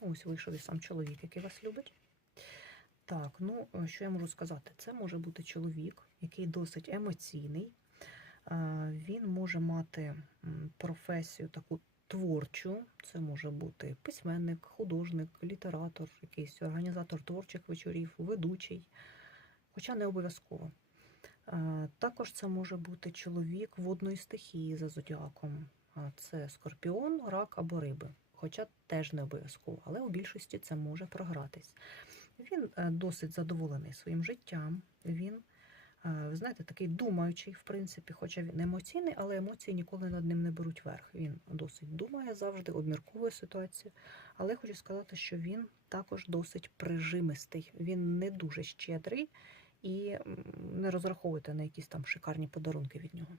Ось вийшов і сам чоловік, який вас любить. Так, ну е, що я можу сказати? Це може бути чоловік, який досить емоційний. Е, Він може мати професію таку творчу. Це може бути письменник, художник, літератор, якийсь організатор творчих вечорів, ведучий, хоча не обов'язково. Е, Також це може бути чоловік водної стихії за зодіаком. Це скорпіон, рак або риби. Хоча теж не обов'язково, але у більшості це може програтись. Він е, досить задоволений своїм життям. Він, е, ви знаєте, такий думаючий, в принципі, хоча він емоційний, але емоції ніколи над ним не беруть верх. Він досить думає завжди, обмірковує ситуацію. Але хочу сказати, що він також досить прижимистий. Він не дуже щедрий і не розраховуйте на якісь там шикарні подарунки від нього.